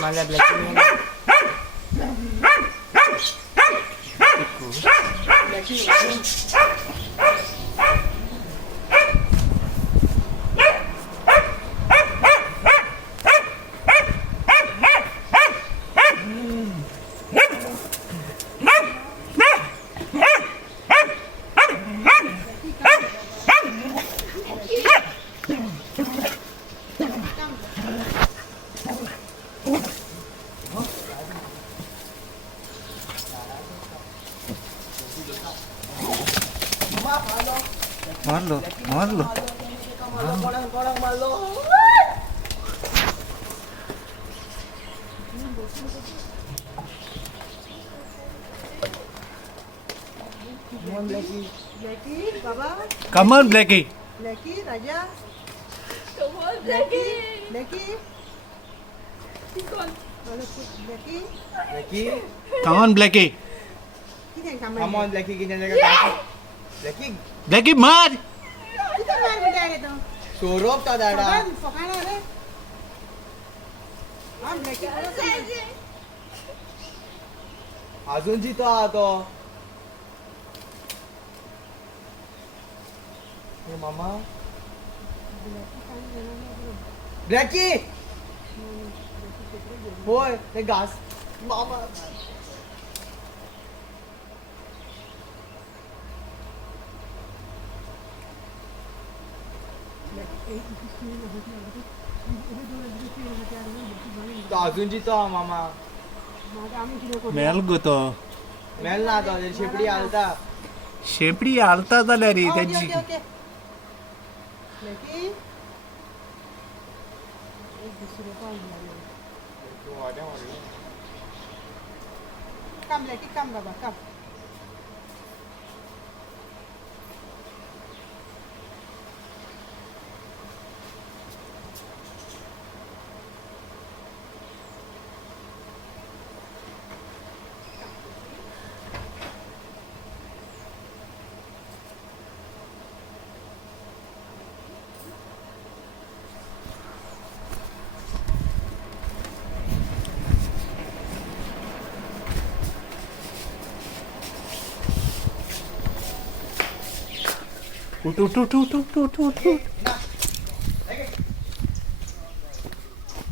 Malah blacking ni. मार low Blackie, Baba, Come on, Blackie. Blackie, Raja, Come on, Blackie. Blackie, Con. Blackie, Blackie, Come on, Blackie. kita yang sama. come on Blackie, ganyan na ka. Blackie, Blackie, मार. Kita main benda itu. surop ta dada. Fokan, fokan ada. Ah, Blackie, kalau sama. अजून जितो हा तो. हे मामा. Blackie. होय ते घास. मामा. तो अजून जितो हा मामा. मेल गो तो मेल ना तो शेपडी आलता. शेपडी आलता जाल्यार रे Oh, त्याची okey, okey, okey. Blackie. Come, Blackie, come, Baba, come. उठ उठ उठ उठ उठ उठ उठ उठ